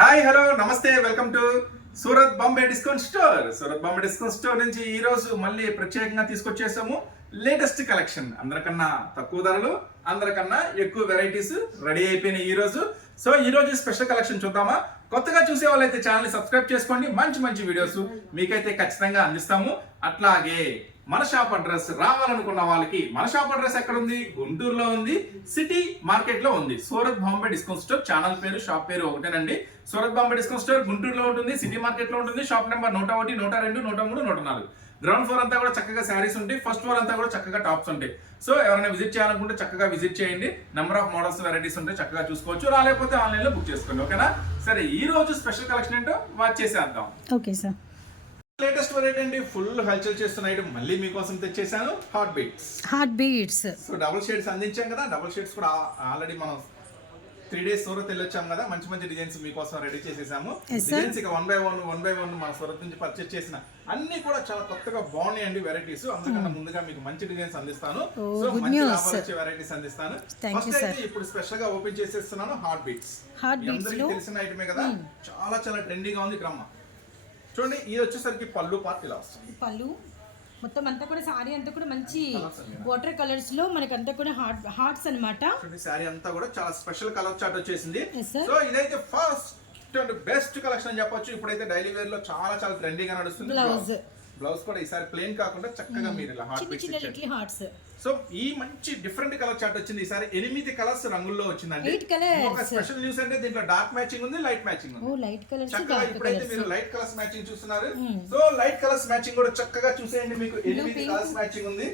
Hi hello నమస్తే welcome to Surat Bombay discount store. Surat Bombay discount store నుంచి ఈ రోజు మళ్ళీ ప్రత్యేకంగా తీసుకొచ్చేసాము లేటెస్ట్ కలెక్షన్. అందరికన్నా తక్కువ ధరలు, అందరికన్నా ఎక్కువ వెరైటీస్ రెడీ అయిపోయినాయి ఈ రోజు. సో ఈ రోజు స్పెషల్ కలెక్షన్ చూద్దామా? కొత్తగా చూసే వాళ్ళైతే ఛానల్ సబ్స్క్రైబ్ చేసుకోండి. మంచి మంచి వీడియోస్ మీకైతే ఖచ్చితంగా అందిస్తాము. అట్లాగే మన షాప్ అడ్రస్ రావాలనుకున్న వాళ్ళకి మన షాప్ అడ్రస్ ఎక్కడ ఉంది? గుంటూరులో ఉంది, సిటీ మార్కెట్ లో ఉంది. Surat Bombay discount store. Channel పేరు, షాప్ పేరు ఒకటేనండి. సూరత్ బాంబే డిస్కౌంట్ స్టోర్ గుంటూరులో ఉంటుంది, సిటీ మార్కెట్ లో ఉంటుంది. Shop number 101, 102, 103, 104. గ్రౌండ్ ఫ్లోర్ అంతా కూడా చక్కగా శారీస్ ఉంటాయి, ఫస్ట్ ఫ్లోర్ అంతా కూడా చక్కగా టాప్స్ ఉంటాయి. సో ఎవరైనా విజిట్ చేయాలనుకుంటే చక్కగా విజిట్ చేయండి. నెంబర్ ఆఫ్ మోడల్స్ వెరైటీస్ ఉంటాయి, చక్కగా చూసుకోవచ్చు. రాలేకపోతే ఆన్లైన్ లో బుక్ చేసుకోండి. ఓకేనా? సరే, ఈ రోజు స్పెషల్ కలెక్షన్ ఏంటో వాచ్ చేసేద్దాం. Okay sir. లేటెస్ట్ వెరైటీ అండి, ఫుల్ హల్చల్ చేస్తున్న ఐటమ్ మళ్ళీ మీకోసం తెచ్చేసాను. Heart beats. So double shades అందించాం కదా. డబుల్ షేడ్స్ కూడా ఆల్రెడీ మనం 3 days సూరత్ వెళ్ళొచ్చాం కదా. మంచి మంచి డిజైన్స్ మీకోసం రెడీ చేసేసాము. డిజైన్స్ ఇక వన్ బై వన్ మన సూరత్ నుంచి పర్చేస్ చేసిన అన్ని కూడా చాలా కొత్తగా బాగున్నాయండి వెరైటీస్. అందుకన్నా ముందుగా మీకు మంచి డిజైన్స్ అందిస్తాను. సో మంచి లాభాలు వచ్చే వెరైటీస్ అందిస్తాను. ఫస్ట్ అయితే ఇప్పుడు స్పెషల్ గా ఓపెన్ చేసేస్తున్నాను హార్ట్ బీట్స్. అందరికీ తెలిసిన ఐటమే కదా, చాలా చాలా ట్రెండీగా ఉంది. గ్రమ్మ చూడండి, ఇది వచ్చేసరికి పళ్ళు పార్ట్ ఇలా వస్తుంది. పళ్ళు మొత్తం అంతా కూడా సారీ అంతా కూడా మంచి వాటర్ కలర్స్ లో మనకి అంతా కూడా హార్ట్స్ అన్నమాట. సారీ అంతా కూడా చాలా స్పెషల్ కలర్ చార్ట్ వచ్చేసింది. సో ఇదైతే ఫస్ట్ అండ్ బెస్ట్ కలెక్షన్ అని చెప్పొచ్చు. ఇప్పుడైతే డైలీ వేర్ లో చాలా చాలా ట్రెండీగా నడుస్తుంది. బ్లౌజ్ కూడా ఈసారి ప్లెయిన్ కాకుండా చక్కగా మీరు ఇలా హార్ట్స్. సో ఈ మంచి డిఫరెంట్ కలర్ చార్ట్ వచ్చింది. ఈసారి 8 కలర్స్ రంగుల్లో వచ్చిందండి. ఒక స్పెషల్ న్యూస్ అంటే దీంట్లో డార్క్ మ్యాచింగ్ ఉంది, లైట్ మ్యాచింగ్ ఉంది. లైట్ కలర్స్ చక్కగా ఇప్పుడైతే మీరు లైట్ కలర్స్ మ్యాచింగ్ చూస్తున్నారు. సో లైట్ కలర్స్ మ్యాచింగ్ కూడా చక్కగా చూసేయండి. మీకు 8 కలర్స్ మ్యాచింగ్ ఉంది.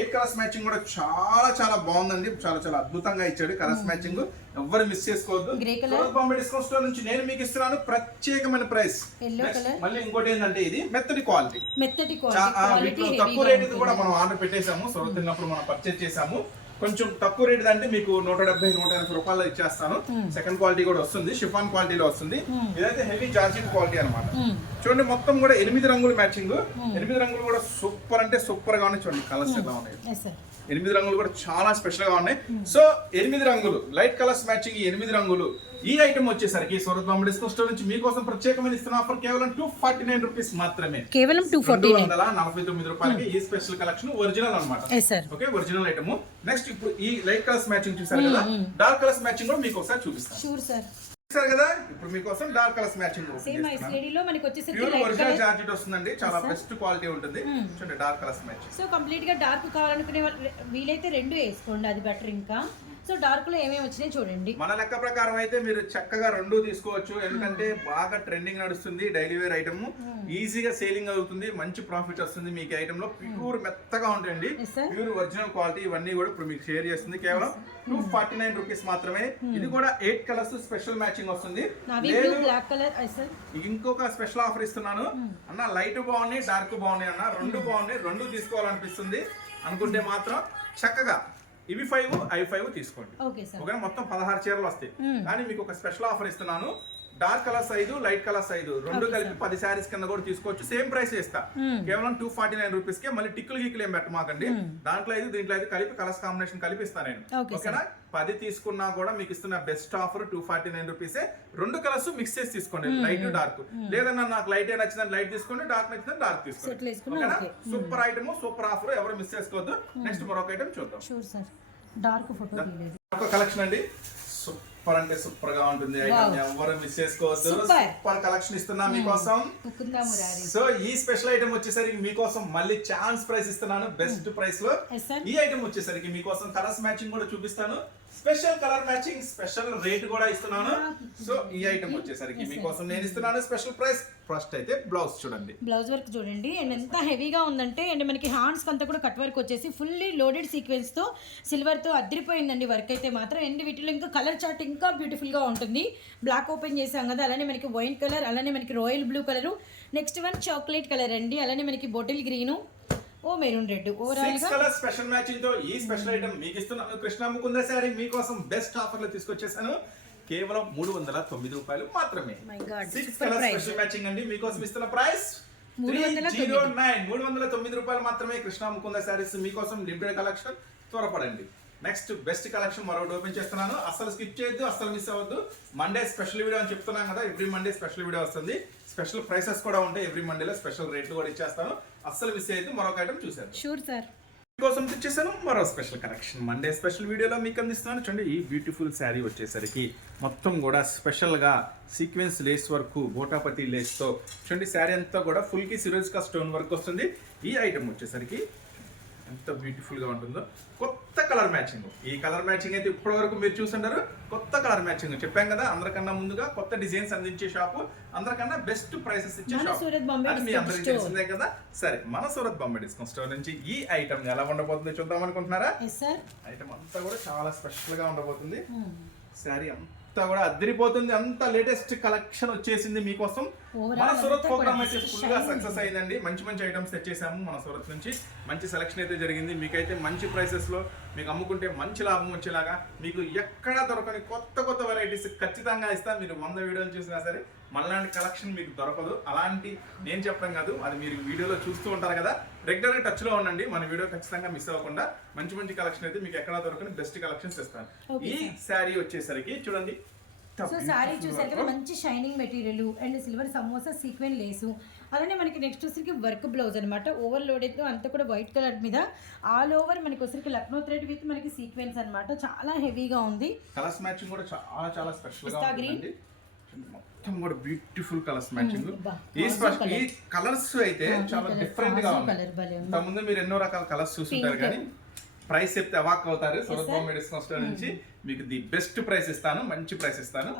8 కలర్స్ మ్యాచింగ్ కూడా చాలా చాలా బాగుందండి. చాలా చాలా అద్భుతంగా ఇచ్చాడు కలర్స్ మ్యాచింగ్. ఎవ్వరు మిస్ చేసుకోవద్దు. సూరత్ బాంబే డిస్కౌంట్ స్టోర్ నుంచి నేను మీకు ఇస్తున్నాను ప్రత్యేకమైన ప్రైస్. మళ్ళీ ఇంకోటి ఏంటంటే ఇది మెత్తటి క్వాలిటీ. తక్కువ రేట్ కూడా మనం ఆర్డర్ పెట్టేసాము. సూరత్ వెళ్ళినప్పుడు మనం పర్చేస్ చేసాము. కొంచెం తక్కువ రేట్ అంటే మీకు 170, 180 రూపాయలు ఇచ్చేస్తాను. సెకండ్ క్వాలిటీ కూడా వస్తుంది, షిఫాన్ క్వాలిటీలో వస్తుంది. ఇదైతే హెవీ జార్జెట్ క్వాలిటీ అనమాట. చూడండి, మొత్తం కూడా 8 రంగులు మ్యాచింగ్. 8 రంగులు కూడా సూపర్ అంటే సూపర్ గా ఉన్నాయి. చూడండి కలర్స్ ఎలా ఉన్నాయి. 8 రంగులు కూడా చాలా స్పెషల్ గా ఉన్నాయి. సో 8 రంగులు లైట్ కలర్స్ మ్యాచింగ్. 8 రంగులు ఈ ఐటమ్ వచ్చేసరికి సూరత్ బాంబే డిస్కౌంట్ స్టోర్ నుంచి మీకోసం ప్రత్యేకమైన ఇస్తున్న ఆఫర్ కేవలం 249 రూపీస్ మాత్రమే. కేవలం 249 రూపాయలకి ఈ స్పెషల్ కలెక్షన్ ఒరిజినల్ అన్నమాట. Okay, original item. నెక్స్ట్ ఇప్పుడు ఈ లైట్ కలర్స్ మ్యాచింగ్ చూసారు కదా, డార్క్ కలర్స్ మ్యాచింగ్ కూడా మీకు ఒకసారి చూపిస్తాను. చూసారు కదా, ఇప్పుడు మీకోసం dark colours matching pure original georgette వస్తుందండి. చాలా బెస్ట్ క్వాలిటీ ఉంటుంది. చూడండి dark colours matching. So complete గా డార్క్ కావాలనుకునే వీలైతే 2 వేసుకోండి, అది బెటర్. ఇంకా సో డార్క్ లో ఏమేమి వచ్చినాయి చూడండి. మన లెక్క ప్రకారం అయితే మీరు చక్కగా 2 తీసుకోవచ్చు. ఎందుకంటే బాగా ట్రెండింగ్ నడుస్తుంది. డైలీ వేర్ ఐటమ్ ఈజీగా సేలింగ్ అవుతుంది. మంచి ప్రాఫిట్ వస్తుంది మీకు ఐటమ్ లో. ప్యూర్ మెత్తగా ఉంటాయండి, ప్యూర్ ఒరిజినల్ క్వాలిటీ. ఇవన్నీ కూడా ఇప్పుడు మీకు షేర్ చేస్తుంది కేవలం 249 రూపీస్ మాత్రమే. ఇది కూడా 8 కలర్స్ స్పెషల్ మ్యాచింగ్ వస్తుంది. ఇంకొక స్పెషల్ ఆఫర్ ఇస్తున్నాను అన్న. లైట్ బాగున్నాయి, డార్క్ బాగున్నాయి అన్న. 2 బాగున్నాయి, 2 తీసుకోవాలనిపిస్తుంది అనుకుంటే మాత్రం చక్కగా ఇవి 5, అవి 5 తీసుకోండి. ఓకే, మొత్తం 16 చీరలు వస్తాయి. కానీ మీకు ఒక స్పెషల్ ఆఫర్ ఇస్తున్నాను. డార్క్ కలర్స్ 5, లైట్ కలర్స్ 5, 2 కలిపి 10 శారీస్ కింద కూడా తీసుకోవచ్చు. సేమ్ ప్రైస్ ఇస్తా, కేవలం 249 రూపీస్ కే. మళ్ళీ టిక్కులు గిక్కులు ఏం పెట్టమాకండి. దాంట్లో 5, దీంట్లో 5 కలిపి కలర్స్ కాంబినేషన్ కలిపి ఇస్తాను నేను. ఓకేనా? 10 తీసుకున్నా కూడా మీకు ఇస్తున్న బెస్ట్ ఆఫర్ 249 రూపీసే. 2 కలర్స్ మిక్స్ చేసి తీసుకోండి, లైట్ డార్క్. లేదన్నా నాకు లైట్ నచ్చిందని లైట్ తీసుకోండి, డార్క్ నచ్చిందని డార్క్ తీసుకోండి. ఓకేనా? సూపర్ ఐటమ్, సూపర్ ఆఫర్, ఎవరు మిస్ చేసుకోవద్దు. నెక్స్ట్ మరొక ఐటమ్ చూద్దాం. కలెక్షన్ అండి, సూపర్ అంటే సూపర్ గా ఉంటుంది. ఎవరు మిస్ చేసుకోవద్దు. సూపర్ కలెక్షన్ ఇస్తున్నా మీకోసం. సో ఈ స్పెషల్ ఐటమ్ వచ్చేసరికి మీకోసం మళ్ళీ ఛాన్స్ ప్రైస్ ఇస్తున్నాను, బెస్ట్ ప్రైస్ లో. ఈ ఐటమ్ వచ్చేసరికి మీకోసం కలర్స్ మ్యాచింగ్ కూడా చూపిస్తాను. Special colour matching, special rate కూడా ఇస్తున్నాను. సో ఈ ఐటమ్ వచ్చేసరికి మీకోసం నేను ఇస్తున్నాను స్పెషల్ ప్రైస్. ఫస్ట్ అయితే బ్లౌజ్ చూడండి, బ్లౌజ్ వర్క్ చూడండి. అండ్ ఎంత హెవీగా ఉందంటే, అండ్ మనకి హ్యాండ్స్ అంతా కూడా కట్ వర్క్ వచ్చేసి ఫుల్లీ లోడెడ్ సీక్వెన్స్ తో సిల్వర్ తో అదిరిపోయిందండి వర్క్ అయితే మాత్రం. అండ్ వీటిలో ఇంకా కలర్ చార్ట్ ఇంకా బ్యూటిఫుల్ గా ఉంటుంది. బ్లాక్ ఓపెన్ చేసాం కదా, అలానే మనకి వైన్ కలర్, అలానే మనకి royal blue colour, next one chocolate colour అండి, అలానే మనకి bottle green, maroon red. Overall గా కలర్ స్పెషల్ మ్యాచింగ్ తో ఈ స్పెషల్ ఐటమ్ మీకు ఇస్తున్నాను. కృష్ణ ముకుంద సారీ మీకోసం బెస్ట్ ఆఫర్ లో తీసుకొచ్చేసాను. కేవలం 309 రూపాయలు మాత్రమే. 6 కలర్ స్పెషల్ మ్యాచింగ్ అండి. మీకోసం ఇస్తున్న ప్రైస్ 309 రూపాయలు మాత్రమే. కృష్ణ ముకుంద సారీస్ మీకోసం లిమిటెడ్ కలెక్షన్. త్వరపడండి. నెక్స్ట్ బెస్ట్ కలెక్షన్ మరొకటి ఓపెన్ చేస్తున్నాను. అస్సలు స్కిప్ చేయొద్దు, అస్సలు మిస్ అవ్వద్దు. మండే స్పెషల్ వీడియో అని చెప్తున్నాం కదా, ఎవ్రీ మండే స్పెషల్ వీడియో వస్తుంది. స్పెషల్ ప్రైసెస్ కూడా ఉంటాయి, ఎవ్రీ మండేలో స్పెషల్ రేట్లు కూడా ఇచ్చేస్తాను. అస్సలు మిస్ అయ్యద్దు. మరొక ఐటమ్ చూసారు షూర్ సార్ కోసం తెచ్చేసాను మరో స్పెషల్ కలెక్షన్. మండే స్పెషల్ వీడియోలో మీకు అందిస్తున్నాను. చూడండి, ఈ బ్యూటిఫుల్ శారీ వచ్చేసరికి మొత్తం కూడా స్పెషల్గా సీక్వెన్స్ లేస్ వర్క్, గోటాపతి లేస్తో చూడండి శారీ అంతా కూడా ఫుల్కి సిరోజ్కా స్టోన్ వర్క్ వస్తుంది. ఈ ఐటమ్ వచ్చేసరికి ఎంత బ్యూటిఫుల్గా ఉంటుందో. కొత్త కలర్ మ్యాచింగ్, ఈ కలర్ మ్యాచింగ్ అయితే ఇప్పటి వరకు మీరు చూసుంటారు. కొత్త కలర్ మ్యాచింగ్ చెప్పాం కదా, అందరికన్నా ముందుగా కొత్త డిజైన్స్ అందించే షాపు, అందరికన్నా బెస్ట్ ప్రైసెస్ ఇచ్చే షాప్ అని మీ అందరికీ తెలిసిందే కదా. సరే, మన సూరత్ బాంబే డిస్కౌంట్ స్టోర్ నుంచి ఈ ఐటమ్ ఎలా ఉండబోతుందో చూద్దాం అనుకుంటున్నారా? ఐటమ్ అంతా కూడా చాలా స్పెషల్ గా ఉండబోతుంది. శారీ అంతా కూడా అదిరిపోతుంది. అంత లేటెస్ట్ కలెక్షన్ వచ్చేసింది మీకోసం. మన సూరత్ ప్రోగ్రామ్ అయితే ఫుల్ గా సక్సెస్ అయిందండి. మంచి మంచి ఐటమ్స్ తెచ్చేసాము మన సూరత్ నుంచి. మంచి సెలెక్షన్ అయితే జరిగింది. మీకైతే మంచి ప్రైసెస్ లో మీకు అమ్ముకుంటే మంచి లాభం వచ్చేలాగా మీకు ఎక్కడా దొరకని కొత్త కొత్త వెరైటీస్ ఖచ్చితంగా ఇస్తా. మీరు 100 వీడియోలు చూసినా సరే మళ్ళాంటి కలెక్షన్ మీకు దొరకదు. అలాంటి నేను చెప్పడం కాదు, అది మీరు వీడియోలో చూస్తూ ఉంటారు కదా. రెగ్యులర్ గా టచ్ లో ఉండండి, మన వీడియో ఖచ్చితంగా మిస్ అవ్వకుండా. మంచి మంచి కలెక్షన్ అయితే మీకు ఎక్కడా దొరకని బెస్ట్ కలెక్షన్స్ ఇస్తాను. ఈ శారీ వచ్చేసరికి చూడండి, సో శారీ చూసారు కదా, మంచి shining material and silver samosa sequin lace. అలానే మనకి నెక్స్ట్ వచ్చరికి వర్క్ బ్లౌజ్ అనమాట. ఓవర్లోడ్ అయితే అంతా కూడా వైట్ కలర్ మీద ఆల్ ఓవర్ మనకి వచ్చరికి లక్నో థ్రెడ్ విత్ మనకి సీక్వెన్స్ అనమాట. చాలా హెవీగా ఉంది. కలర్స్ మ్యాచింగ్ కూడా చాలా చాలా స్పెషల్ గా ఉంది. మొత్తం కూడా బ్యూటిఫుల్ కలర్స్ మ్యాచింగ్. ఈ కలర్స్ అయితే చాలా డిఫరెంట్ గా ఉన్నాయి. ముందు మీరు ఎన్నో రకాల కలర్స్ చూస్తుంటారు, కానీ ప్రైస్ చెప్తే అవాక్ అవుతారు. సూరత్ బాంబే డిస్కౌంట్ స్టోర్ నుంచి మీకు ది బెస్ట్ ప్రైస్ ఇస్తాను, మంచి ప్రైస్ ఇస్తాను.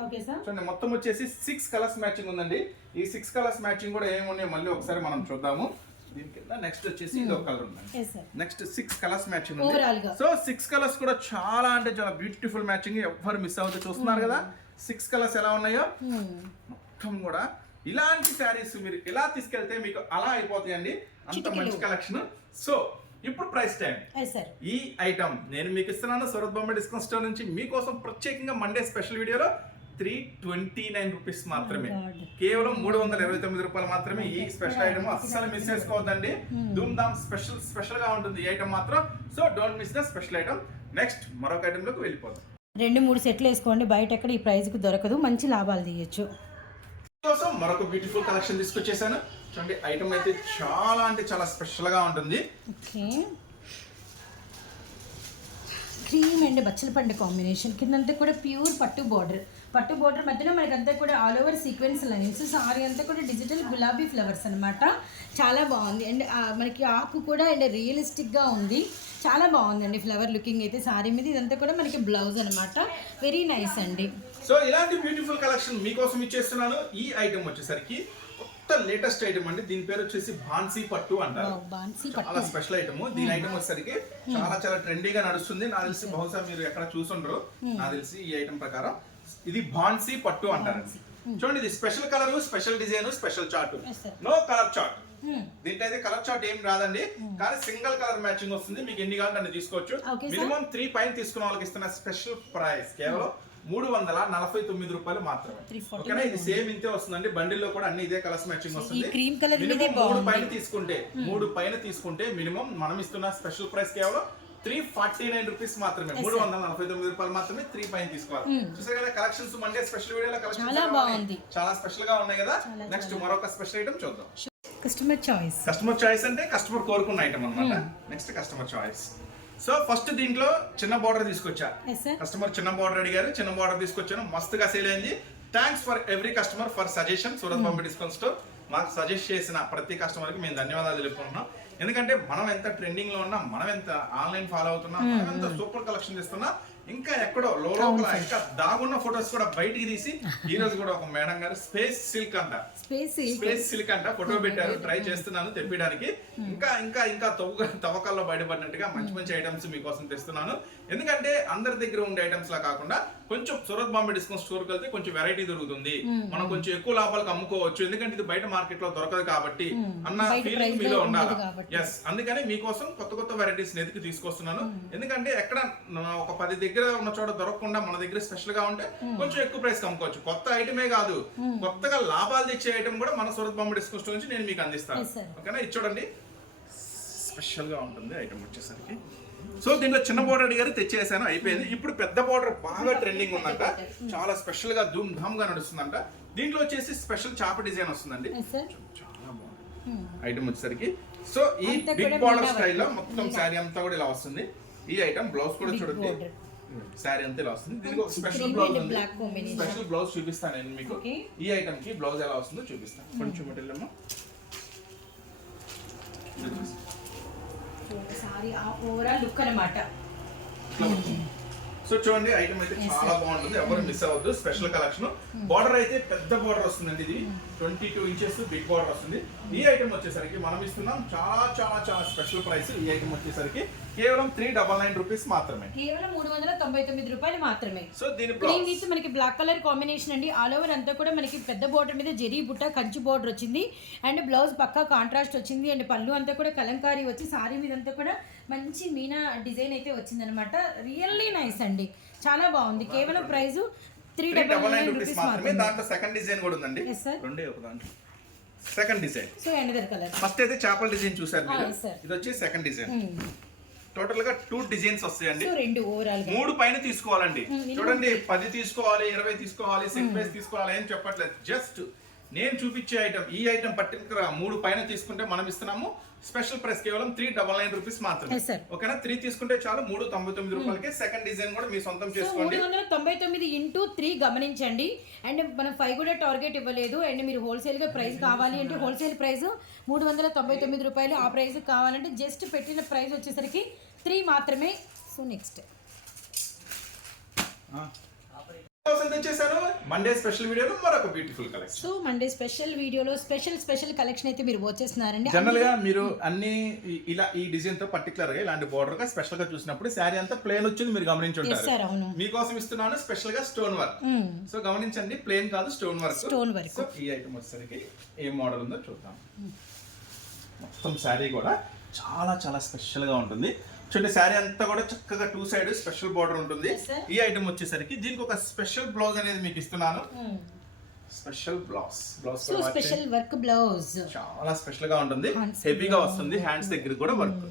చూడండి, మొత్తం వచ్చేసి 6 కలర్స్ మ్యాచింగ్ ఉందండి. ఈ 6 కలర్స్ మ్యాచింగ్ కూడా ఏమున్నాయి మళ్ళీ ఒకసారి మనం చూద్దాము. దీని కింద నెక్స్ట్ వచ్చేసి ఇది ఒక కలర్ ఉందండి. నెక్స్ట్ 6 కలర్స్ మ్యాచింగ్ ఉంది. సో 6 కలర్స్ కూడా చాలా అంటే చాలా బ్యూటిఫుల్ మ్యాచింగ్. ఎవ్వరు మిస్ అవ్వదు. చూస్తున్నారు కదా 6 కలర్స్ ఎలా ఉన్నాయో. మొత్తం కూడా ఇలాంటి శారీస్ మీరు ఎలా తీసుకెళ్తే మీకు అలా అయిపోతాయండి. అంత మంచి కలెక్షన్. సో ఇప్పుడు ప్రైస్ టైం. ఈ ఐటమ్ నేను మీకు ఇస్తున్నాను సూరత్ బాంబే డిస్కౌంట్ స్టోర్ నుంచి మీకోసం ప్రత్యేకంగా మండే స్పెషల్ వీడియోలో 329 రూపీస్ మాత్రమే, కేవలం 329 రూపాయలు మాత్రమే. ఈ స్పెషల్ ఐటమ్ అస్సలు మిస్ చేసుకోవద్దండి. ధూమ్ ధామ్ స్పెషల్ గా ఉంటుంది ఈ ఐటమ్ మాత్రం. So don't miss the special item. Next మరొక ఐటమ్ లోకి వెళ్ళిపోదాం. 2-3 సెట్లు వేసుకోండి, బయట ఎక్కడ ఈ ప్రైస్ కు దొరకదు. మంచి లాభాలు తీయచ్చు. కోసం మరొక బ్యూటిఫుల్ కలెక్షన్ తీసుకొచ్చేసాను. చూడండి, ఐటమ్ అయితే చాలా అంటే చాలా స్పెషల్ గా ఉంటుంది. ఓకే, క్రీమ్ అండ్ బచ్చల పండు కాంబినేషన్. కిందంతా కూడా ప్యూర్ పట్టు బార్డర్ మధ్యలో మనకి అంతా కూడా all over sequence lines. Sorry అంతా కూడా డిజిటల్ గులాబీ ఫ్లవర్స్ అనమాట. చాలా బాగుంది. అండ్ మనకి ఆకు కూడా అండ్ రియలిస్టిక్గా ఉంది. చాలా బాగుందండి ఫ్లవర్ లుకింగ్ అయితే సారీ మీద. ఇదంతా కూడా మనకి బ్లౌజ్ అనమాట. వెరీ నైస్ అండి. సో ఇలాంటి బ్యూటిఫుల్ కలెక్షన్ మీకోసం ఇచ్చేస్తున్నాను. ఈ ఐటమ్ వచ్చేసరికి లేటెస్ట్ ఐటమ్ అండి. దీని పేరు వచ్చేసి బాన్సీ పట్టు అంటారు. చాలా స్పెషల్ ఐటమ్. దీని ఐటమ్ వచ్చేసరికి చాలా చాలా ట్రెండీగా నడుస్తుంది. నాకు తెలిసి బహుశా మీరు ఎక్కడ చూసుండ్రు. నాకు తెలిసి ఈ ఐటమ్ ప్రకారం ఇది బాన్సీ పట్టు అంటారు. చూడండి, ఇది special colour, special design, special chart. No colour chart. దీంట్లో అయితే కలర్ చార్ట్ ఏం రాదండి, కానీ సింగిల్ కలర్ మ్యాచింగ్ వస్తుంది. మీకు ఎన్ని కావాలంటే అన్ని తీసుకోవచ్చు. మినిమం 3 పైన తీసుకున్న వాళ్ళకి ఇస్తున్న స్పెషల్ ప్రైస్ కేవలం 349 రూపాయలు మాత్రమే. ఓకేనా, ఇది సేమ్ ఇంతే వస్తుందండి. బండిల్లో కూడా అన్ని ఇదే కలర్స్ మ్యాచింగ్ వస్తుంది. మినిమం 3 పైన తీసుకుంటే మినిమం మనం ఇస్తున్న స్పెషల్ ప్రైస్ కేవలం 349 రూపీస్ మాత్రమే. 349 రూపాయలు మాత్రమే. 3 పైన తీసుకోవాలి. చూసారు కదా కలెక్షన్స్. మండే స్పెషల్ వీడియోలో కలెక్షన్స్ చాలా స్పెషల్ గా ఉన్నాయి కదా. నెక్స్ట్ మరొక స్పెషల్ ఐటమ్ చూద్దాం. కస్టమర్ చాయిస్ అంటే కస్టమర్ కోరుకున్న ఐటమ్ అన్నమాట. Next customer choice. So first దీంట్లో చిన్న బార్డర్ తీసుకొచ్చా. కస్టమర్ చిన్న బార్డర్ అడిగారు, చిన్న బార్డర్ తీసుకొచ్చాను. మస్తుగా సేల్ అయింది. Thanks for every customer for suggestion. Surat Bombay discount store మాకు సజెస్ట్ చేసిన ప్రతి కస్టమర్కి మేము ధన్యవాదాలు తెలుపుకుంటున్నాం. ఎందుకంటే మనం ఎంత ట్రెండింగ్ లో ఉన్నా, మనం ఎంత ఆన్లైన్ ఫాలో అవుతున్నాం, మనం ఎంత సూపర్ కలెక్షన్ ఇస్తున్నా, ఇంకా ఎక్కడో లోపల ఇంకా దాగున్న ఫొటోస్ కూడా బయటికి తీసి ఈ రోజు కూడా ఒక మేడం గారు స్పేస్ సిల్క్ అంట ఫోటో పెట్టారు. ట్రై చేస్తున్నాను తెప్పించడానికి. ఇంకా ఇంకా ఇంకా తవ్వకాల్లో బయటపడినట్టుగా మంచి మంచి ఐటమ్స్ మీకోసం తెస్తున్నాను. ఎందుకంటే అందరి దగ్గర ఉండే ఐటమ్స్ లా కాకుండా కొంచెం సూరత్ బాంబే డిస్కౌంట్ స్టోర్కి వెళ్తే కొంచెం వెరైటీ దొరుకుతుంది. మనం కొంచెం ఎక్కువ లాభాలకు అమ్ముకోవచ్చు. ఎందుకంటే ఇది బయట మార్కెట్ లో దొరకదు కాబట్టి అన్న ఫీలింగ్ మీలో ఉండాలి. ఎస్, అందుకని మీకోసం కొత్త కొత్త వెరైటీస్ ఎదికి తీసుకొస్తున్నాను. ఎందుకంటే ఎక్కడ ఒక 10 దగ్గర ఉన్న చోట దొరకకుండా మన దగ్గర స్పెషల్ గా ఉంటే కొంచెం ఎక్కువ ప్రైస్ అమ్ముకోవచ్చు. కొత్త ఐటమే కాదు, కొత్తగా లాభాలు తెచ్చే ఐటమ్ కూడా మన సూరత్ బాంబే డిస్కౌంట్ స్టోర్ నుంచి నేను మీకు అందిస్తాను. ఓకేనా, ఇది చూడండి స్పెషల్ గా ఉంటుంది ఐటమ్ వచ్చేసరికి. సో దీంట్లో చిన్న బోర్డర్ అడిగారు, తెచ్చేసాను, అయిపోయింది. ఇప్పుడు పెద్ద బోర్డర్ బాగా ట్రెండింగ్ ఉందంట, చాలా స్పెషల్ గా ధూమ్ ధామ్ గా నడుస్తుందంట. దీంట్లో వచ్చేసి స్పెషల్ చాప డిజైన్ వస్తుందండి, చాలా బాగుంది ఐటమ్ వచ్చేసరికి. సో ఈ బిగ్ బార్డర్ స్టైల్లో మొత్తం శారీ అంతా కూడా ఇలా వస్తుంది. ఈ ఐటమ్ బ్లౌజ్ కూడా చూడండి, శారీ అంతా ఇలా వస్తుంది. దీనికి ఒక స్పెషల్ బ్లౌజ్ ఉంది, స్పెషల్ బ్లౌజ్ చూపిస్తాను నేను మీకు. ఈ ఐటమ్ కి బ్లౌజ్ ఎలా వస్తుందో చూపిస్తాను. కొంచెం మెటీరియల్ సారీ ఆ ఓవరాల్ లుక్ అన్నమాట. సో చూడండి ఐటమ్ అయితే చాలా బాగుంటుంది, ఎవరు మిస్ అవ్వద్దు. Special collection. బార్డర్ అయితే పెద్ద బార్డర్ వస్తుందండి, ఇది 22 ఇంచెస్ బిగ్ బార్డర్ వస్తుంది. ఈ ఐటమ్ వచ్చేసరికి మనం ఇస్తున్నాం చాలా చాలా చాలా స్పెషల్ ప్రైస్. ఈ ఐటమ్ వచ్చేసరికి కేవలం 399 రూపీస్ మాత్రమే, కేవలం 399 రూపాయలు మాత్రమే. సో దీని బ్లౌజ్ మనకి బ్లాక్ కలర్ కాంబినేషన్ అండి. ఆల్ ఓవర్ అంతా కూడా మనకి పెద్ద బోర్డర్ మీద జరీ బుట్ట కంచి బోర్డర్ వచ్చింది. అండ్ బ్లౌజ్ పక్కా కాంట్రాస్ట్ వచ్చింది. అండ్ పళ్ళు అంతా కూడా కలంకారీ వచ్చి సారీ మీద అంతా కూడా మంచి మీనా డిజైన్ అయితే వచ్చింది అనమాట. రియల్లీ నైస్ అండి, చాలా బాగుంది. కేవలం ప్రైస్ 399 రూపీస్ మాత్రమే. దాంట్లో సెకండ్ డిజైన్ కూడా ఉందండి, రెండే ఒక దాంట్లో second design. So another colour. First అయితే చేపల డిజైన్ చూసారు మీరు, ఇది వచ్చి సెకండ్ డిజైన్. టోటల్ గా 2 డిజైన్స్ వస్తాయండి, 3 పైన తీసుకోవాలండి. చూడండి 10 తీసుకోవాలి, 20 తీసుకోవాలి, 6 తీసుకోవాలి ఏం చెప్పట్లేదు. జస్ట్ నేను చూపించే ఐటమ్, ఈ ఐటమ్ పర్టికులర్ 3 పైన తీసుకుంటే మనం ఇస్తున్నాము స్పెషల్ ప్రైస్ కేవలం 399 రూపీస్ మాత్రమే. ఓకేనా, 3 తీసుకుంటే చాలు 399 రూపాయలకి. సెకండ్ డిజైన్ కూడా మీ సొంతం చేసుకోండి. 399 ఇంటూ 3 గమనించండి. అండ్ మనం 5 కూడా టార్గెట్ ఇవ్వలేదు. అండ్ మీరు హోల్సేల్ గా ప్రైస్ కావాలి అంటే హోల్సేల్ ప్రైస్ 399 రూపాయలు. ఆ ప్రైస్ కావాలంటే జస్ట్ పెట్టిన ప్రైస్ వచ్చేసరికి 3 మాత్రమే. సో నెక్స్ట్ మండే స్పెషల్ వీడియోలో మరొక beautiful collection. So Monday special వీడియోలో స్పెషల్ కలెక్షన్ అయితే మీరు వచ్చేస్తున్నారండి. జనరల్ గా మీరు అన్ని ఇలా ఈ డిజైన్ తో పర్టికులర్ గా ఇలాంటి బోర్డర్ గా స్పెషల్ గా చూసినప్పుడు శారీ అంతా ప్లేన్ వచ్చింది, మీరు గమనించుంటారు. మీకోసం ఇస్తున్నాను స్పెషల్ గా స్టోన్ వర్క్. సో గమనించండి, ప్లేన్ కాదు, స్టోన్ వర్క్. సో ఈ ఐటమ్ వచ్చేసరికి ఏ మోడల్ ఉందో చూద్దాం. మొత్తం శారీ కూడా చాలా చాలా స్పెషల్ గా ఉంటుంది. చూడండి శారీ అంతా కూడా చక్కగా 2 సైడ్ స్పెషల్ బార్డర్ ఉంటుంది. ఈ ఐటమ్ వచ్చేసరికి దీనికి ఒక స్పెషల్ బ్లౌజ్ అనేది మీకు ఇస్తున్నాను. Special blouse special work blouse చాలా స్పెషల్ గా ఉంటుంది, హెవీగా వస్తుంది, హ్యాండ్స్ దగ్గర కూడా వర్క్.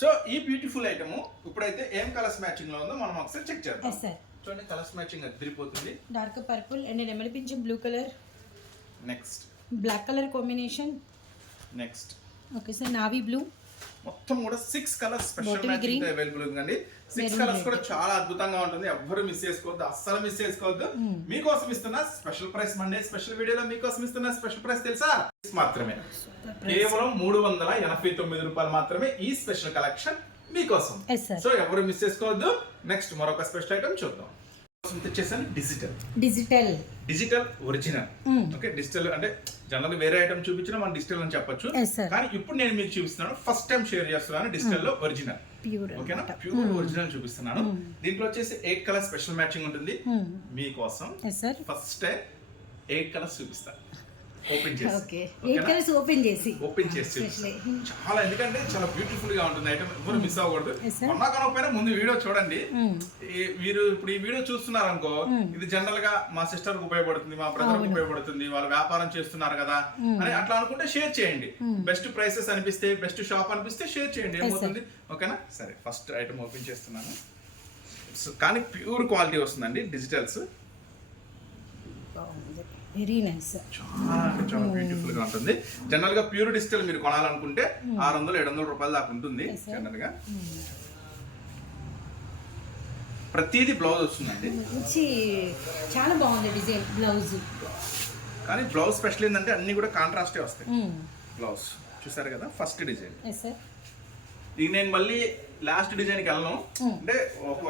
సో ఈ బ్యూటిఫుల్ ఐటమ్ ఇప్పుడైతే ఏం కలర్స్ మ్యాచింగ్ లో ఉందో మనం ఒకసారి చెక్ చేద్దాం. చూడండి కలర్స్ మ్యాచింగ్ అదిరిపోతుంది. డార్క్ పర్పుల్ అండ్ నెమలి పింఛం blue colour, next black colour combination, next okay sir navy blue. మొత్తం కూడా 6 కలర్స్ స్పెషల్ మ్యాచింగ్ తో అవైలబుల్ ఉందండి. 6 కలర్స్ కూడా చాలా అద్భుతంగా ఉంటుంది, ఎవ్వరు మిస్ చేసుకోవద్దు, అస్సలు మిస్ చేసుకోవద్దు. మీకోసం ఇస్తున్న స్పెషల్ ప్రైస్, మండే స్పెషల్ వీడియోలో మీకోసం ఇస్తున్న స్పెషల్ ప్రైస్ తెలుసా? మాత్రమే కేవలం 389 రూపాయలు మాత్రమే ఈ స్పెషల్ కలెక్షన్ మీకోసం. సో ఎవరు మిస్ చేసుకోవద్దు. నెక్స్ట్ మరొక స్పెషల్ ఐటమ్ చూద్దాం. తెచ్చేసాను డిజిటల్ ఒరిజినల్. ఓకే, డిజిటల్ అంటే జనరల్ వేరే ఐటమ్ చూపించినా మనం డిజిటల్ అని చెప్పొచ్చు, కానీ ఇప్పుడు నేను మీకు చూపిస్తున్నాను, ఫస్ట్ టైం షేర్ చేస్తున్నాను డిజిటల్ లో ఒరిజినల్. ఓకేనా, ప్యూర్ ఒరిజినల్ చూపిస్తున్నాను. దీంట్లో వచ్చేసి 8 కలర్ స్పెషల్ మ్యాచింగ్ ఉంటుంది మీకోసం. ఫస్ట్ టైం 8 కలర్స్ చూపిస్తాను, ఓపెన్ చేసి చాలా, ఎందుకంటే చాలా బ్యూటిఫుల్ గా ఉంటుంది ఐటమ్, ఎవరు మిస్ అవ్వకూడదు. కొన్నా కొనకపోయినా ముందు వీడియో చూడండి. మీరు ఇప్పుడు ఈ వీడియో చూస్తున్నారు అనుకో, ఇది జనరల్ గా మా సిస్టర్ కు ఉపయోగపడుతుంది, మా బ్రదర్ కు ఉపయోగపడుతుంది, వాళ్ళు వ్యాపారం చేస్తున్నారు కదా అని అట్లా అనుకుంటే షేర్ చేయండి. బెస్ట్ ప్రైసెస్ అనిపిస్తే, బెస్ట్ షాప్ అనిపిస్తే షేర్ చేయండి, ఏమవుతుంది. ఓకేనా, సరే ఫస్ట్ ఐటమ్ ఓపెన్ చేస్తున్నాను. కానీ ప్యూర్ క్వాలిటీ వస్తుందండి డిజిటల్స్, వెరీ నైస్, చాలా బ్యూటిఫుల్ గా ఉంటుంది. జనరల్ గా ప్యూర్ డిజిటల్ మీరు కొనాలనుకుంటే 600-700 రూపాయల దాకా ఉంటుంది జనరల్ గా. ప్రతిదీ బ్లౌజ్ వస్తుందండి, చాలా బాగుంది డిజైన్ బ్లౌజ్. కానీ బ్లౌజ్ స్పెషల్ ఏంటంటే అన్ని కూడా కాంట్రాస్టే వస్తాయి. బ్లౌజ్ చూసారు కదా, ఫస్ట్ డిజైన్. ఇది నేను మళ్ళీ లాస్ట్ డిజైన్ కి వెళ్ళను, అంటే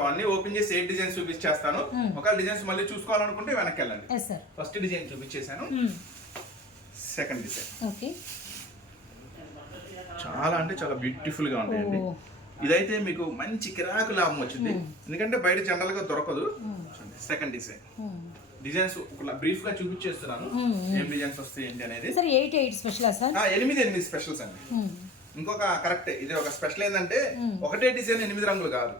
అన్ని ఓపెన్ చేసి 8 డిజైన్స్ చూపించేస్తాను. ఒక డిజైన్స్ మళ్ళీ చూసుకోవాలనుకుంటే వెనక్కి వెళ్ళండి. ఫస్ట్ డిజైన్ చూపించేసాను, సెకండ్ డిజైన్ చాలా అంటే చాలా బ్యూటిఫుల్ గా ఉంటాయండి. ఇదైతే మీకు మంచి కిరాకు లాభం వచ్చింది, ఎందుకంటే బయట జనరల్ గా దొరకదు. సెకండ్ డిజైన్స్ బ్రీఫ్ గా చూపించేస్తున్నాను, ఏం డిజైన్స్ వస్తాయి ఏంటి అనేది. 8 స్పెషల్స్ అండి. ఇంకొక కరెక్ట్, ఇది ఒక స్పెషల్ ఏంటంటే ఒకటే డిజైన్ 8 రంగులు కాదు,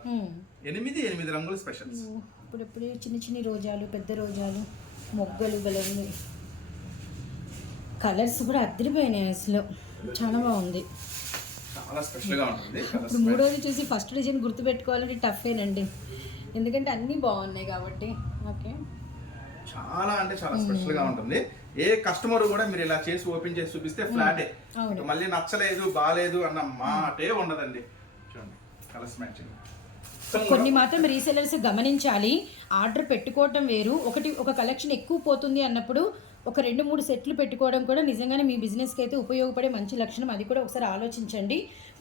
8 రంగులు స్పెషల్స్. ఇప్పుడెప్పుడే చిన్న రోజాలు, పెద్ద రోజాలు, మొగ్గలు, బలవులు, కలర్స్ కూడా అద్దరిపోయినాయి అసలు, చాలా బాగుంది. చాలా స్పెషల్ గా ఉంటుంది ఇప్పుడు మూడోది చూసి ఫస్ట్ డిజైన్ గుర్తుపెట్టుకోవాలంటే టఫేనండి, ఎందుకంటే అన్నీ బాగున్నాయి కాబట్టి. ఓకే, చాలా అంటే చాలా స్పెషల్ గా ఉంటుంది. ఏ కస్టమర్ కూడా మీరు ఇలా చేసి ఓపెన్ చేసి చూపిస్తే ఫ్లాటే, మళ్ళీ నచ్చలేదు బాగాలేదు అన్న మాటే ఉండదండి. చూడండి కలర్స్ మ్యాచింగ్. కొన్ని మాత్రం రీసెలర్స్ గమనించాలి, ఆర్డర్ పెట్టుకోవటం వేరు, ఒక కలెక్షన్ ఎక్కువ పోతుంది అన్నప్పుడు ఒక 2-3 సెట్లు పెట్టుకోవడం కూడా నిజంగానే మీ బిజినెస్కి అయితే ఉపయోగపడే మంచి లక్షణం. అది కూడా ఒకసారి ఆలోచించండి.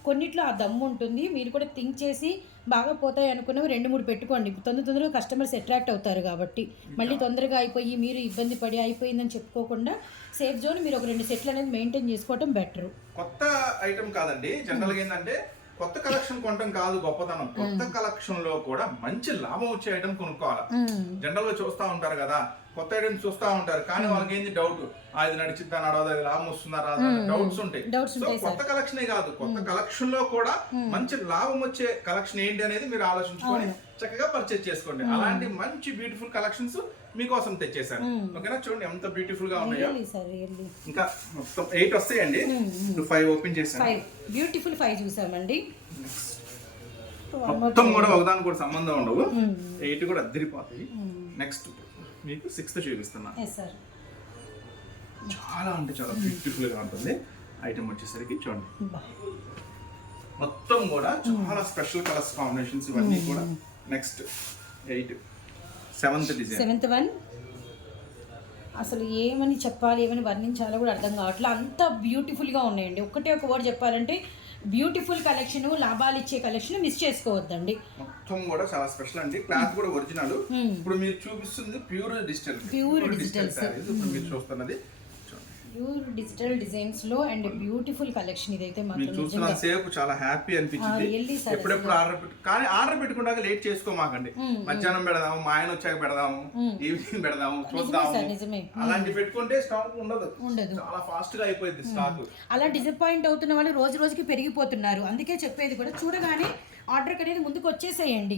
కొన్నిట్లో ఆ దమ్ము ఉంటుంది, మీరు కూడా థింక్ చేసి బాగా పోతాయి అనుకున్నవి 2-3 పెట్టుకోండి. తొందరగా కస్టమర్స్ అట్రాక్ట్ అవుతారు కాబట్టి మళ్ళీ తొందరగా అయిపోయి మీరు ఇబ్బంది పడి అయిపోయిందని చెప్పుకోకుండా సేఫ్ జోన్ మీరు ఒక 2 సెట్లు అనేది మెయింటైన్ చేసుకోవడం బెటర్. కొత్త ఐటమ్ కాదండి, జనరల్గా ఏంటంటే కొత్త కలెక్షన్ కొనడం కాదు గొప్పతనం, కొత్త కలెక్షన్ లో కూడా మంచి లాభం వచ్చే ఐటమ్ కొనుక్కోవాలి. జనరల్ గా చూస్తా ఉంటారు కదా, కొత్త ఐటమ్స్ చూస్తా ఉంటారు, కానీ వాళ్ళకి ఏంది డౌట్, అది నడిచిద్దా నడవదా, అది లాభం వస్తుందా రాదా, డౌట్స్ ఉంటాయి. సో కొత్త కలెక్షనే కాదు, కొత్త కలెక్షన్ లో కూడా మంచి లాభం వచ్చే కలెక్షన్ ఏంటి అనేది మీరు ఆలోచించుకొని చక్కగా పర్చేజ్ చేసుకోండి. అలాంటి మంచి బ్యూటిఫుల్ కలెక్షన్స్ మీకోసం తెచ్చేసాను. ఓకేనా, చూడండి ఎంత బ్యూటిఫుల్ గా ఉన్నాయో. ఇంకా మొత్తం 8 వస్తాయండి, 5 ఓపెన్ చేశాను. బ్యూటిఫుల్ 5 చూసామండి. మొత్తం కూడా ఒకదాని కూడా సంబంధం ఉండవు, 8 కూడా అద్దరిపోతాయి. నెక్స్ట్ మీకు 6th చూపిస్తున్నాను. చాలా అంటే చాలా బ్యూటిఫుల్ గా ఉంటుంది ఐటమ్ వచ్చేసరికి. చూడండి మొత్తం కూడా చాలా స్పెషల్ కలర్స్ కాంబినేషన్స్ ఇవన్నీ కూడా. Next 8 7th design. 7th one అసలు ఏమని చెప్పాలి, ఏమని వర్ణించాలో కూడా అర్థం కావట్లేదు, అంత బ్యూటిఫుల్గా ఉన్నాయండి. ఒక వర్డ్ చెప్పాలంటే బ్యూటిఫుల్ కలెక్షన్, లాభాలు ఇచ్చే కలెక్షన్ మిస్ చేసుకోవద్దండి. మొత్తం కూడా చాలా స్పెషల్ అండి, క్లాత్ కూడా ఒరిజినల్. ఇప్పుడు మీరు చూపిస్తుంది ప్యూర్ డిజిటల్ సారీస్, ఇప్పుడు మీరు చూస్తున్నది ప్యూర్ డిజిటల్ డిజైన్స్ లో అండ్ బ్యూటిఫుల్ కలెక్షన్. ఇదైతే మాత్రం చూస్తున్న సేపు చాలా హ్యాపీ అనిపించింది. ఎప్పుడెప్పుడు ఆర్డర్ పెట్టుకుంటాక లేట్ చేసుకోమాకండి, మధ్యాహ్నం పెడదాము, మా ఆయన వచ్చాక పెడదాము, ఈవినింగ్ పెడదాము, చూద్దాము, అలాంటి పెట్టుకుంటే స్టాక్ ఉండదు, చాలా ఫాస్ట్ గా అయిపోయింది స్టాక్. అలా డిసప్పాయింట్ అవుతున్న వాళ్ళు రోజు రోజుకి పెరిగిపోతున్నారు. అందుకే చెప్పేది కూడా చూడగానే ఆర్డర్ అనేది ముందుకు వచ్చేసేయండి.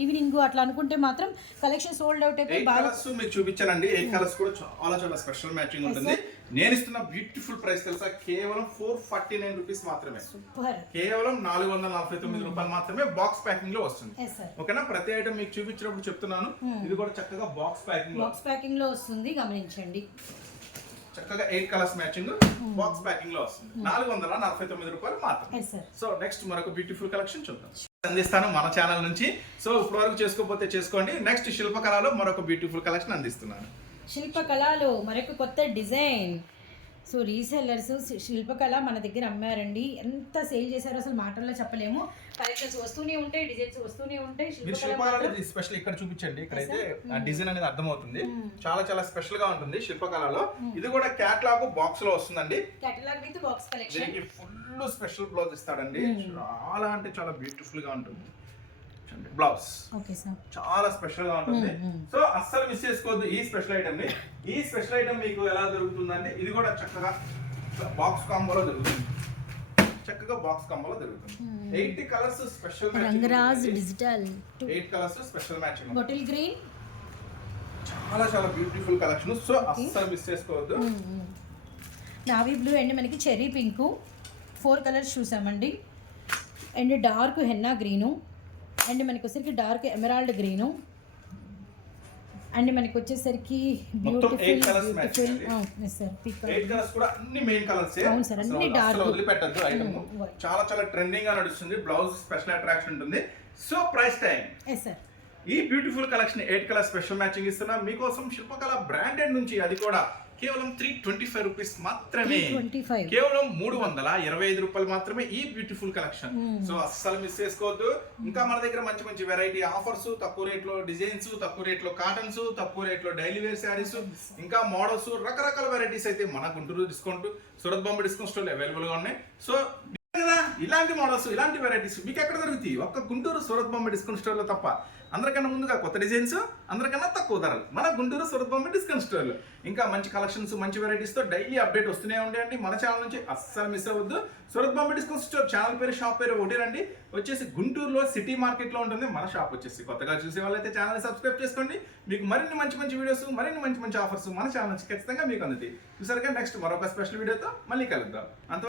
ఈవినింగ్ అట్లా అనుకుంటే మాత్రం కలెక్షన్ సోల్డ్ అవుట్ అయిపోయి. కలర్స్ మీకు చూపించానండి, 8 కలర్స్ కూడా చాలా చాలా స్పెషల్ మ్యాచింగ్ ఉంటుంది. నేను ఇస్తున్న బ్యూటిఫుల్ ప్రైస్ తెలుసా, కేవలం 449 రూపీస్ మాత్రమే, కేవలం 449 రూపాయలు మాత్రమే. బాక్స్ ప్యాకింగ్ లో వస్తుంది. ఓకేనా, ప్రతి ఐటమ్ మీకు చూపించినప్పుడు చెప్తున్నాను, ఇది కూడా చక్కగా బాక్స్ ప్యాకింగ్ లో వస్తుంది, గమనించండి. చక్కగా 8 కలర్స్ మ్యాచింగ్ బాక్స్ ప్యాకింగ్ లో వస్తుంది, 449 రూపాయలు మాత్రమే. సో నెక్స్ట్ మరొక బ్యూటిఫుల్ కలెక్షన్ చూద్దాం, అందిస్తాను మన ఛానల్ నుంచి. సో ఇప్పుడు వరకు చేసుకోకపోతే చేసుకోండి. నెక్స్ట్ శిల్పకళలో మరొక బ్యూటిఫుల్ కలెక్షన్ అందిస్తున్నాను. శిల్పకళలో మరొక కొత్త డిజైన్. సో రీసెల్లర్స్ శిల్పకళ మన దగ్గర అమ్మారండి, ఎంత సేల్ చేశారో అసలు మాటల్లో చెప్పలేము. కలెక్షన్స్ వస్తూనే ఉంటాయి, డిజైన్స్ వస్తూనే ఉంటాయి. శిల్పకళ స్పెషల్ ఇక్కడ చూపించండి, ఇక్కడైతే డిజైన్ అనేది అర్థమవుతుంది. చాలా చాలా స్పెషల్ గా ఉంటుంది శిల్పకళలో. ఇది కూడా క్యాటలాగ్ బాక్స్ లో వస్తుందండి, catalogue with box collection. Full special blouse ఇస్తాడండి, చాలా అంటే చాలా బ్యూటిఫుల్ గా ఉంటుంది. బ్లౌజ్ చాలా స్పెషల్ గా ఉంటుంది. సో అస్సలు మిస్ చేసుకోవద్దు ఈ స్పెషల్ ఐటమ్ ని. ఈ స్పెషల్ ఐటమ్ మీకు ఎలా దొరుకుతుందంటే, ఇది కూడా చక్కగా బాక్స్ కాంబోలో దొరుకుతుంది, చక్కగా బాక్స్ కాంబోలో దొరుకుతుంది. 8 colours special Rangaraj digital, 8 colours special matching, bottle green, చాలా చాలా బ్యూటిఫుల్ కలెక్షన్. సో అస్సలు మిస్ చేసుకోవద్దు. నావీ బ్లూ అండ్ మనకి చెర్రీ పింక్, 4 కలర్స్ చూసామండి. And dark henna green, and మనకి వచ్చేసరికి డార్క్ ఎమరాల్డ్ గ్రీను, అండ్ మనకి వచ్చేసరికి బ్యూటిఫుల్ 8 కలర్స్ కూడా అన్ని మెయిన్ కలర్స్. అవును సార్, అన్ని డార్క్, వదిలిపెట్టద్దు ఐటమ్. చాలా చాలా ట్రెండింగ్ గా నడుస్తుంది, బ్లౌజ్ స్పెషల్ అట్రాక్షన్ ఉంటుంది. సో ప్రైస్ టైం సార్, ఈ beautiful collection 8 colour special matching ఇస్తున్నా మీకోసం శిల్పకళ బ్రాండెడ్ నుంచి. అది కూడా కేవలం 325 రూపీస్ మాత్రమే, కేవలం 325 రూపాయలు మాత్రమే ఈ బ్యూటిఫుల్ కలెక్షన్. సో అస్సలు మిస్ చేసుకోవద్దు. ఇంకా మన దగ్గర మంచి మంచి వెరైటీ ఆఫర్స్, తక్కువ రేట్ లో డిజైన్స్, తక్కువ రేట్ లో కాటన్స్, తక్కువ రేట్ లో డైలీ వేర్ శారీస్, ఇంకా మోడల్స్, రకరకాల వెరైటీస్ అయితే మన Guntur discount, Surat Bombay discount store available గా ఉన్నాయి. సో ఇలాంటి మోడల్స్, ఇలాంటి వెరైటీస్ మీకు ఎక్కడ దొరుకుతాయి? ఒక్క గుంటూరు సూరత్ బాంబే డిస్కౌంట్ స్టోర్ లో తప్ప. అందరికన్నా ముందుగా కొత్త డిజైన్స్, అందరికన్నా తక్కువ ధరలు మన గుంటూరు సూరత్ బాంబే డిస్కౌంట్ స్టోర్లో. ఇంకా మంచి కలెక్షన్స్, మంచి వెరైటీస్తో డైలీ అప్డేట్ వస్తూనే ఉంటాయండి మన ఛానల్ నుంచి, అస్సలు మిస్ అవ్వద్దు. Surat Bombay discount store channel పేరు, షాప్ పేరు ఒకటి రండి. వచ్చేసి గుంటూరులో సిటీ మార్కెట్లో ఉంటుంది మన షాప్. వచ్చేసి కొత్తగా చూసే వాళ్ళైతే ఛానల్ సబ్స్క్రైబ్ చేసుకోండి. మీకు మరిన్ని మంచి మంచి వీడియోస్, మరిన్ని మంచి మంచి ఆఫర్స్ మన ఛానల్ నుంచి ఖచ్చితంగా మీకు అందుతాయి. చూసారుగా నెక్స్ట్ మరొక స్పెషల్ వీడియోతో మళ్ళీ కలుద్దాం. అంత